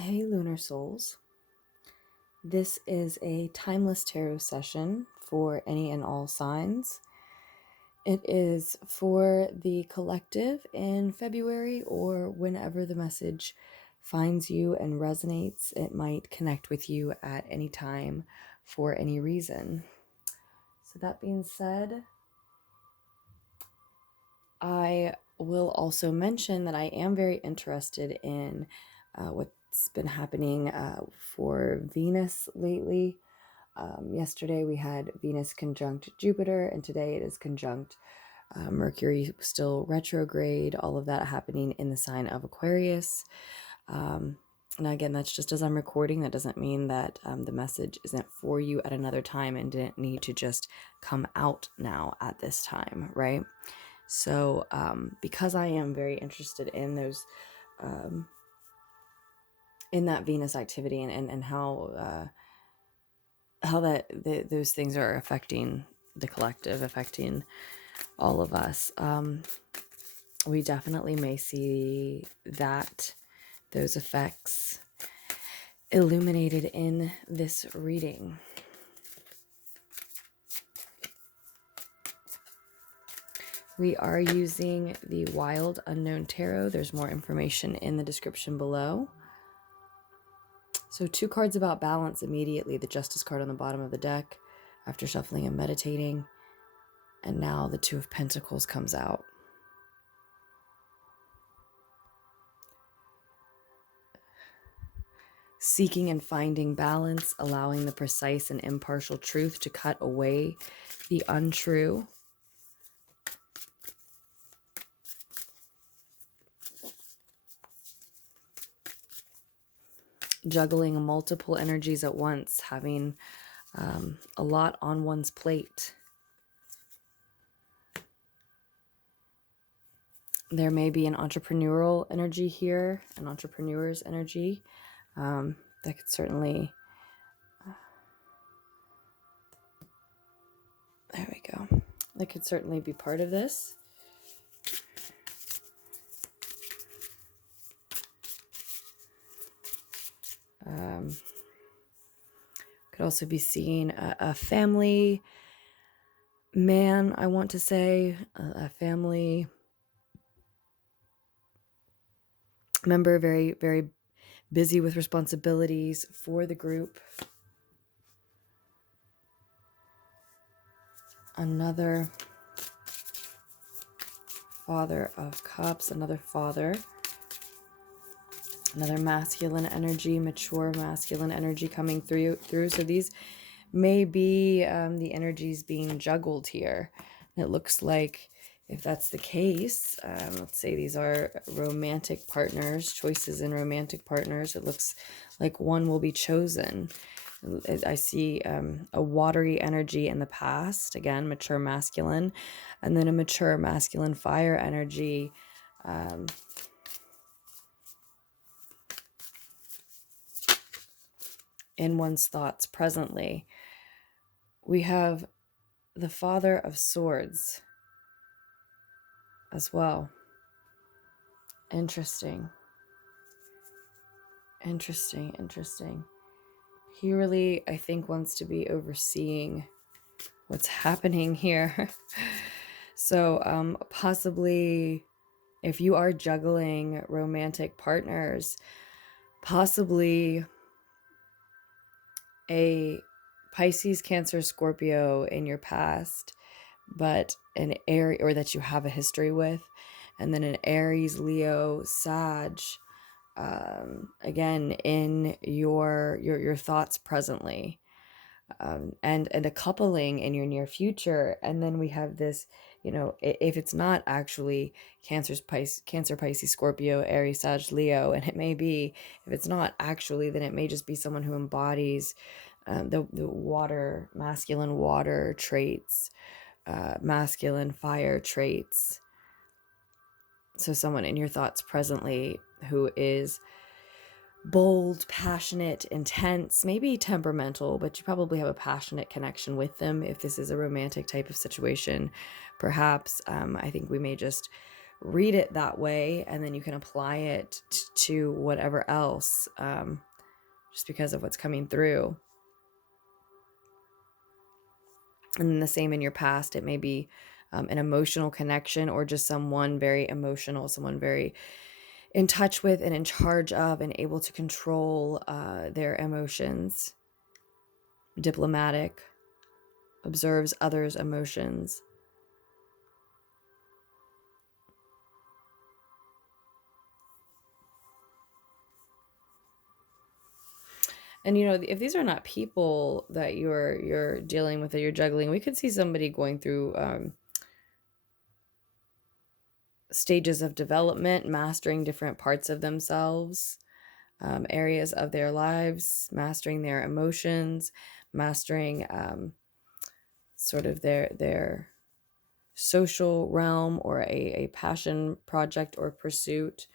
Hey Lunar Souls, this is a timeless tarot session for any and all signs. It is for the collective in February or whenever the message finds you and resonates. It might connect with you at any time for any reason. So that being said, I will also mention that I am very interested in what's been happening for Venus lately. Yesterday we had Venus conjunct Jupiter, and today it is conjunct Mercury, still retrograde, all of that happening in the sign of Aquarius. And again, that's just as I'm recording. That doesn't mean that the message isn't for you at another time and didn't need to just come out now at this time, right? So because I am very interested in those, in that Venus activity and how those things are affecting the collective, affecting all of us, we definitely may see those effects illuminated in this reading. We are using the Wild Unknown Tarot. There's more information in the description below. So 2 cards about balance immediately. The Justice card on the bottom of the deck after shuffling and meditating. And now the 2 of Pentacles comes out. Seeking and finding balance, allowing the precise and impartial truth to cut away the untrue. Juggling multiple energies at once, having a lot on one's plate. There may be an entrepreneurial energy here, an entrepreneur's energy. That could certainly... there we go. That could certainly be part of this. Could also be seeing a family man, I want to say, a family member, very, very busy with responsibilities for the group. Another Father of Cups, another father. Another masculine energy, mature masculine energy coming through. So these may be the energies being juggled here. And it looks like, if that's the case, let's say these are romantic partners, choices in romantic partners. It looks like one will be chosen. I see a watery energy in the past, again, mature masculine, and then a mature masculine fire energy. In one's thoughts presently. We have the Father of Swords as well. Interesting. He really, I think, wants to be overseeing what's happening here. So possibly, if you are juggling romantic partners, possibly a Pisces, Cancer, Scorpio in your past, but an Aries, or that you have a history with, and then an Aries, Leo, Sag, again, in your thoughts presently, and a coupling in your near future. And then we have this, if it's not actually Cancer, Pisces, Scorpio, Aries, Sag, Leo, and it may be, if it's not actually, then it may just be someone who embodies the masculine water traits, masculine fire traits. So someone in your thoughts presently who is bold, passionate, intense, maybe temperamental, but you probably have a passionate connection with them if this is a romantic type of situation. Perhaps I think we may just read it that way, and then you can apply it to whatever else, just because of what's coming through. And then the same in your past. It may be an emotional connection, or just someone very emotional, someone very in touch with and in charge of and able to control their emotions. Diplomatic, observes others' emotions. And if these are not people that you're dealing with, that you're juggling, we could see somebody going through stages of development, mastering different parts of themselves, areas of their lives, mastering their emotions, mastering sort of their social realm, or a passion project or pursuit,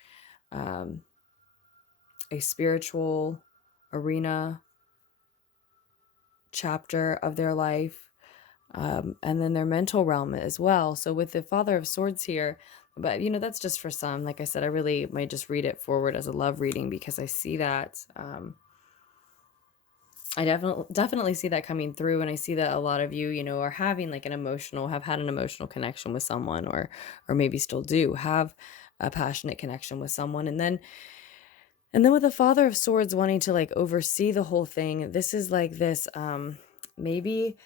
a spiritual arena chapter of their life, and then their mental realm as well. So with the Father of Swords here, but that's just for some. Like I said, I really might just read it forward as a love reading, because I see that I definitely see that coming through, and I see that a lot of you, are having like have had an emotional connection with someone, or maybe still do have a passionate connection with someone, and then with the Father of Swords wanting to like oversee the whole thing, this is like this, maybe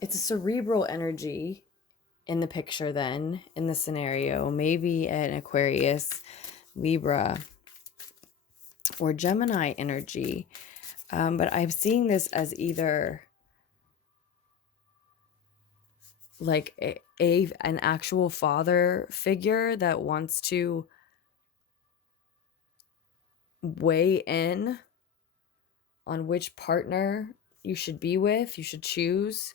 it's a cerebral energy in the picture, then in the scenario, maybe an Aquarius, Libra, or Gemini energy. But I'm seeing this as either like an actual father figure that wants to weigh in on which partner you should be with, you should choose,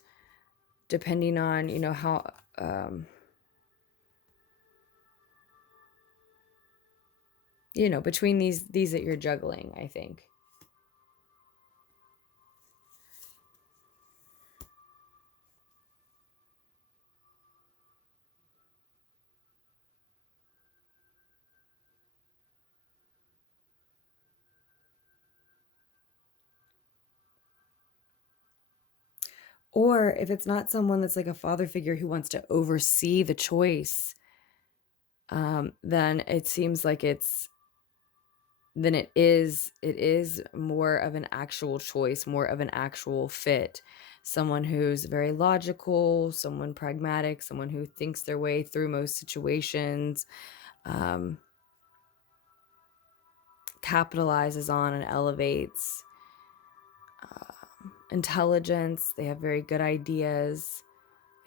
depending on, how, between these that you're juggling, I think. Or if it's not someone that's like a father figure who wants to oversee the choice, then it seems like it is more of an actual choice, more of an actual fit. Someone who's very logical, someone pragmatic, someone who thinks their way through most situations, capitalizes on and elevates intelligence. They have very good ideas.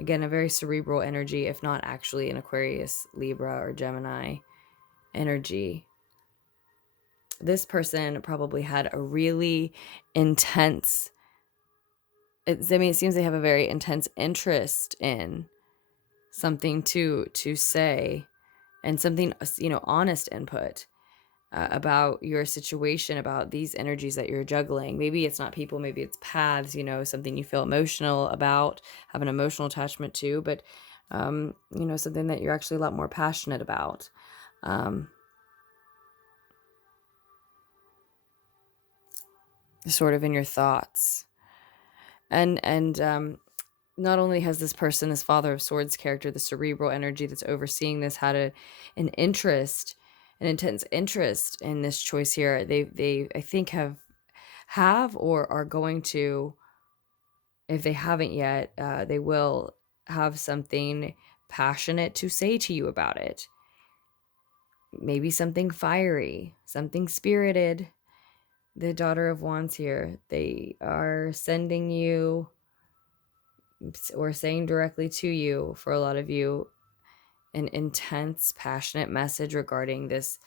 Again, a very cerebral energy, if not actually an Aquarius, Libra, or Gemini energy. This person probably had a really intense, it seems they have a very intense interest in something to say, and something, honest input about your situation, about these energies that you're juggling. Maybe it's not people, maybe it's paths, something you feel emotional about, have an emotional attachment to, but something that you're actually a lot more passionate about. Sort of in your thoughts. And not only has this person, this Father of Swords character, the cerebral energy that's overseeing this, had an intense interest in this choice here. They I think have or are going to, if they haven't yet, they will have something passionate to say to you about it. Maybe something fiery, something spirited. The Daughter of Wands here, they are sending you, or saying directly to you, for a lot of you, an intense, passionate message regarding this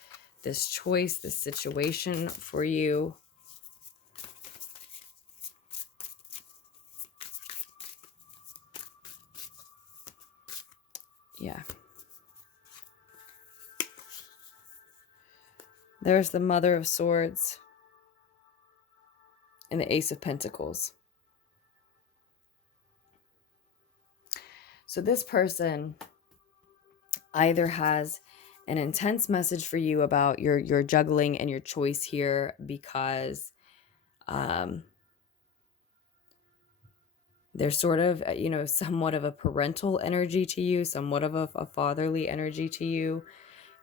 choice, this situation for you. Yeah. There's the Mother of Swords and the Ace of Pentacles. So this person either has an intense message for you about your juggling and your choice here, because there's sort of, somewhat of a parental energy to you, somewhat of a fatherly energy to you,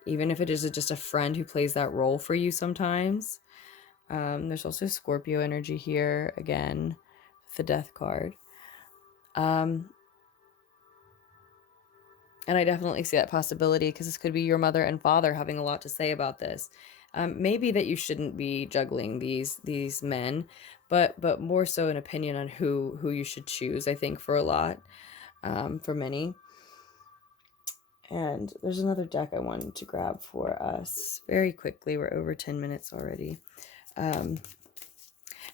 even if it is just a friend who plays that role for you sometimes. There's also Scorpio energy here, again, the Death card. And I definitely see that possibility, because this could be your mother and father having a lot to say about this. Maybe that you shouldn't be juggling these men, but more so an opinion on who you should choose, I think, for a lot, for many. And there's another deck I wanted to grab for us very quickly. We're over 10 minutes already. And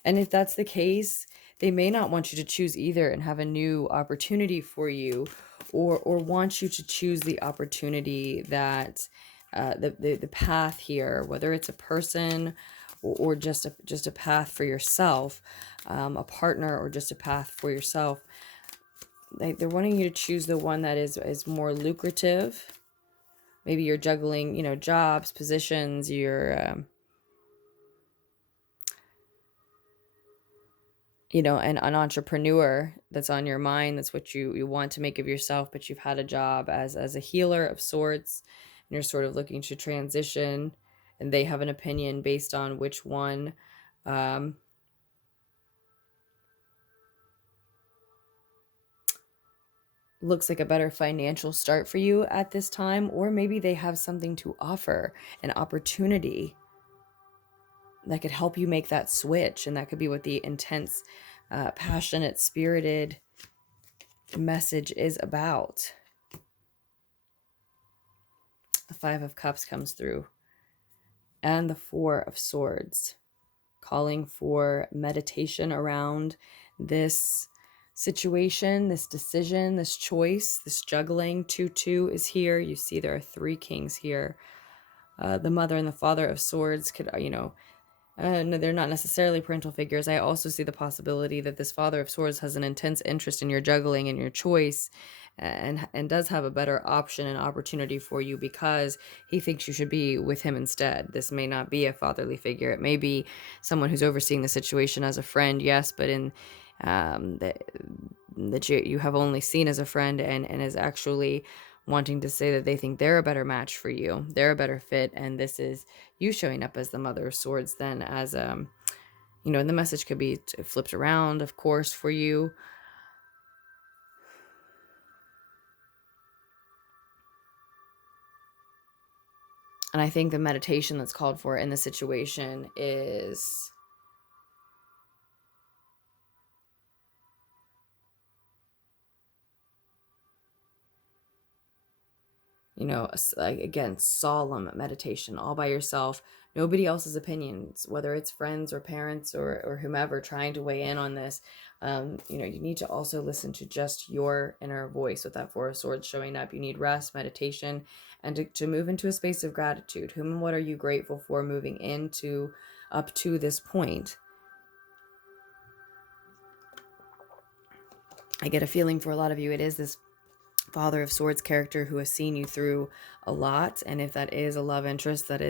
if that's the case, they may not want you to choose either and have a new opportunity for you, or want you to choose the opportunity that the path here, whether it's a person or just a path for yourself, a partner, or just a path for yourself. They're wanting you to choose the one that is more lucrative. Maybe you're juggling, jobs, positions, you're, an entrepreneur that's on your mind. That's what you want to make of yourself, but you've had a job as a healer of sorts, and you're sort of looking to transition, and they have an opinion based on which one, looks like a better financial start for you at this time, or maybe they have something to offer, an opportunity that could help you make that switch, and that could be what the intense, passionate, spirited message is about. The Five of Cups comes through, and the Four of Swords, calling for meditation around this situation, this decision, this choice, this juggling. 2-2 is here. You see there are 3 kings here. The Mother and the Father of Swords could, no, they're not necessarily parental figures. I also see the possibility that this Father of Swords has an intense interest in your juggling and your choice, and does have a better option and opportunity for you, because he thinks you should be with him instead. This may not be a fatherly figure. It may be someone who's overseeing the situation as a friend, yes, but in that you have only seen as a friend, and is actually wanting to say that they think they're a better match for you. They're a better fit, and this is you showing up as the Mother of Swords then as, and the message could be flipped around, of course, for you. And I think the meditation that's called for in this situation is, like, again, solemn meditation all by yourself, nobody else's opinions, whether it's friends or parents or whomever trying to weigh in on this. You need to also listen to just your inner voice with that Four of Swords showing up. You need rest, meditation, and to move into a space of gratitude. Whom and what are you grateful for moving into up to this point? I get a feeling for a lot of you, it is this Father of Swords character who has seen you through a lot, and if that is a love interest, that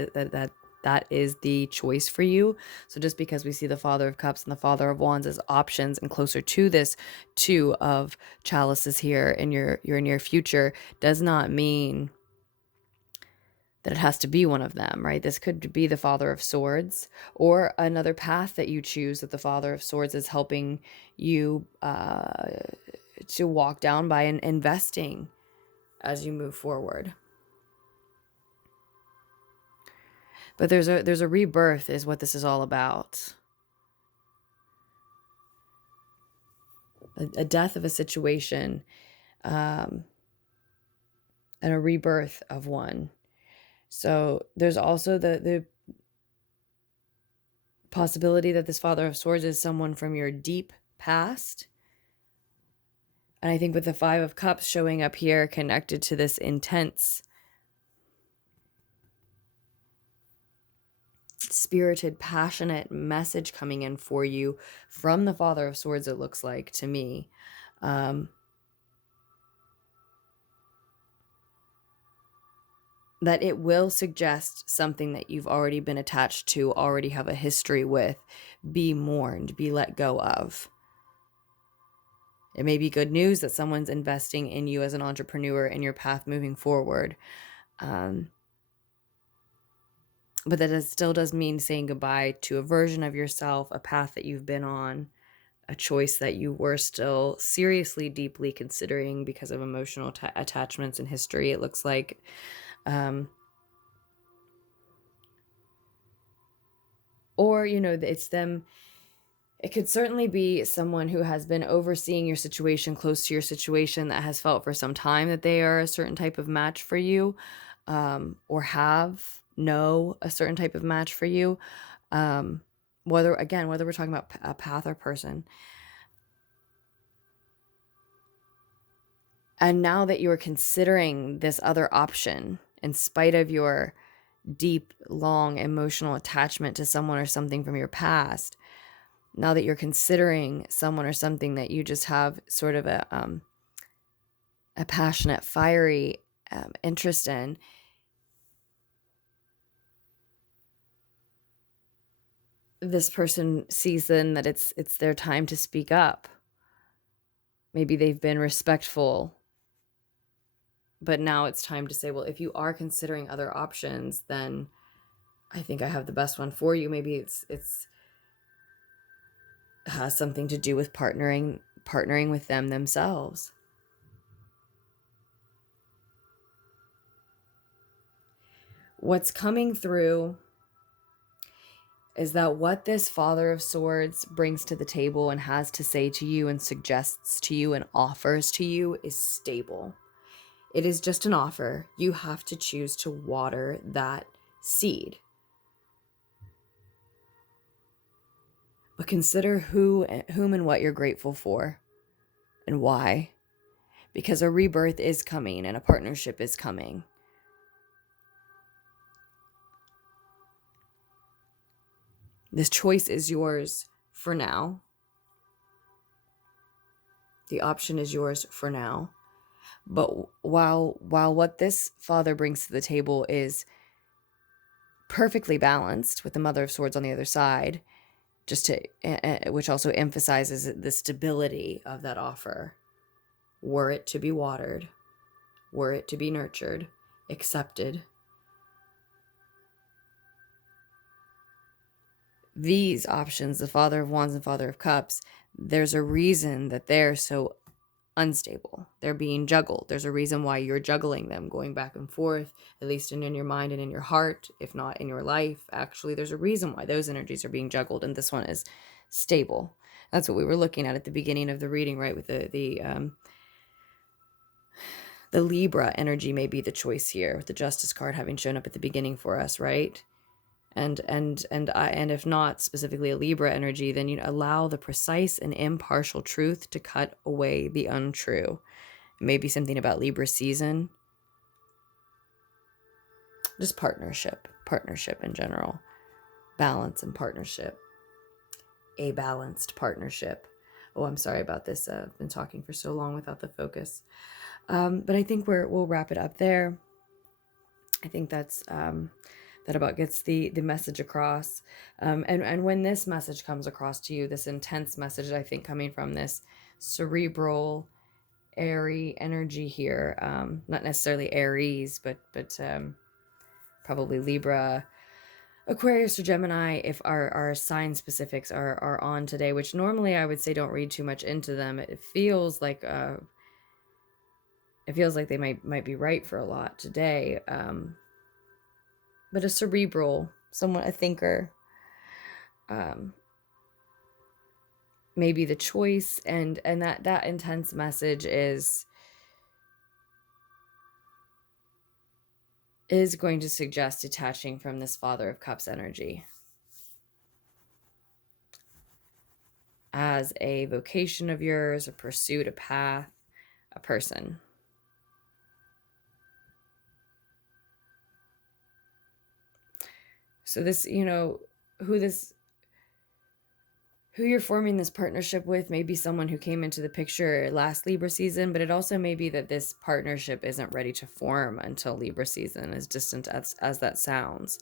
is the choice for you. So just because we see the Father of Cups and the Father of Wands as options and closer to this 2 of chalices here in your near future, does not mean that it has to be one of them, right? This could be the Father of Swords, or another path that you choose that the Father of Swords is helping you to walk down by, and investing as you move forward. But there's a rebirth is what this is all about. A death of a situation, and a rebirth of one. So there's also the possibility that this Father of Swords is someone from your deep past. And I think with the Five of Cups showing up here, connected to this intense, spirited, passionate message coming in for you from the Father of Swords, it looks like to me. that it will suggest something that you've already been attached to, already have a history with, be mourned, be let go of. It may be good news that someone's investing in you as an entrepreneur in your path moving forward. But that still does mean saying goodbye to a version of yourself, a path that you've been on, a choice that you were still seriously, deeply considering because of emotional attachments and history, it looks like. Or, it's them. It could certainly be someone who has been overseeing your situation, close to your situation, that has felt for some time that they are a certain type of match for you, or know a certain type of match for you. Whether we're talking about a path or person. And now that you're considering this other option, in spite of your deep, long emotional attachment to someone or something from your past, now that you're considering someone or something that you just have sort of a passionate, fiery interest in, this person sees then that it's their time to speak up. Maybe they've been respectful, but now it's time to say, well, if you are considering other options, then I think I have the best one for you. Maybe it's has something to do with partnering with them themselves. What's coming through is that what this Father of Swords brings to the table and has to say to you and suggests to you and offers to you is stable. It is just an offer. You have to choose to water that seed. But consider whom and what you're grateful for and why. Because a rebirth is coming and a partnership is coming. This choice is yours for now. The option is yours for now. But while what this Father brings to the table is perfectly balanced with the Mother of Swords on the other side, which also emphasizes the stability of that offer. Were it to be watered, were it to be nurtured, accepted, these options, the Father of Wands and Father of Cups, there's a reason that they're so unstable. They're being juggled. There's a reason why you're juggling them, going back and forth, at least in your mind and in your heart, if not in your life. Actually, there's a reason why those energies are being juggled, and this one is stable. That's what we were looking at the beginning of the reading, right? With the Libra energy may be the choice here, with the Justice card having shown up at the beginning for us, right? And if not specifically a Libra energy, then you allow the precise and impartial truth to cut away the untrue. Maybe something about Libra season. Just partnership in general. Balance and partnership. A balanced partnership. Oh, I'm sorry about this. I've been talking for so long without the focus. But I think we'll wrap it up there. I think that's that about gets the message across. And when this message comes across to you, this intense message, I think coming from this cerebral, airy energy here, not necessarily Aries, but probably Libra, Aquarius, or Gemini, if our sign specifics are on today, which normally I would say don't read too much into them. It feels like they might be right for a lot today. But a cerebral, someone, a thinker, maybe the choice, and that intense message is going to suggest detaching from this Father of Cups energy as a vocation of yours, a pursuit, a path, a person. So this, who this who you're forming this partnership with may be someone who came into the picture last Libra season, but it also may be that this partnership isn't ready to form until Libra season, as distant as that sounds.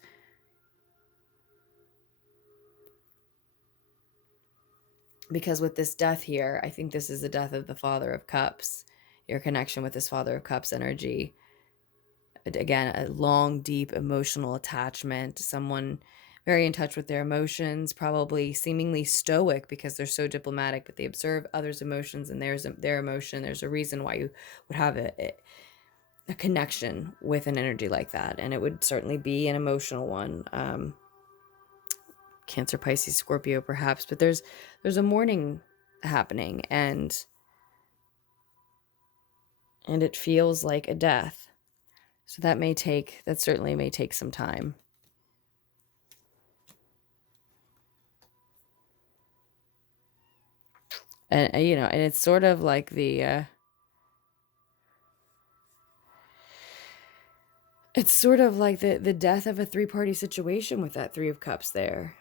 Because with this death here, I think this is the death of the Father of Cups, your connection with this Father of Cups energy. Again, a long, deep emotional attachment, someone very in touch with their emotions, probably seemingly stoic because they're so diplomatic, but they observe others' emotions and their emotion. There's a reason why you would have a connection with an energy like that, and it would certainly be an emotional one. Cancer, Pisces, Scorpio, perhaps, but there's a mourning happening, and it feels like a death. So that certainly may take some time. And and it's sort of like the death of a three-party situation with that Three of Cups there,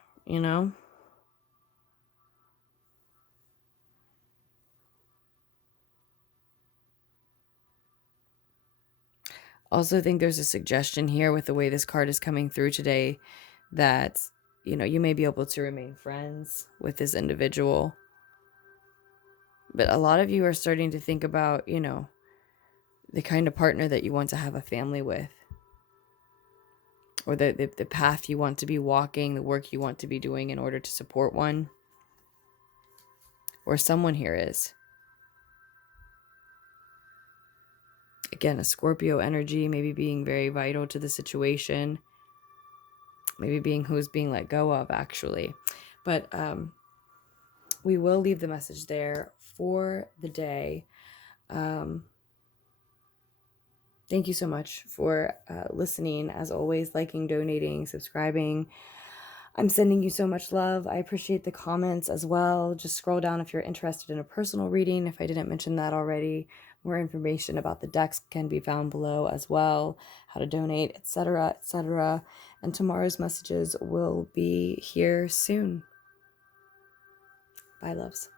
Also think there's a suggestion here with the way this card is coming through today that, you may be able to remain friends with this individual. But a lot of you are starting to think about, the kind of partner that you want to have a family with, or the path you want to be walking, the work you want to be doing in order to support one, or someone here is. Again, a Scorpio energy, maybe being very vital to the situation, maybe being who's being let go of, actually. But we will leave the message there for the day. Thank you so much for listening. As always, liking, donating, subscribing. I'm sending you so much love. I appreciate the comments as well. Just scroll down if you're interested in a personal reading, if I didn't mention that already. More information about the decks can be found below as well, how to donate, etc., etc. And tomorrow's messages will be here soon. Bye, loves.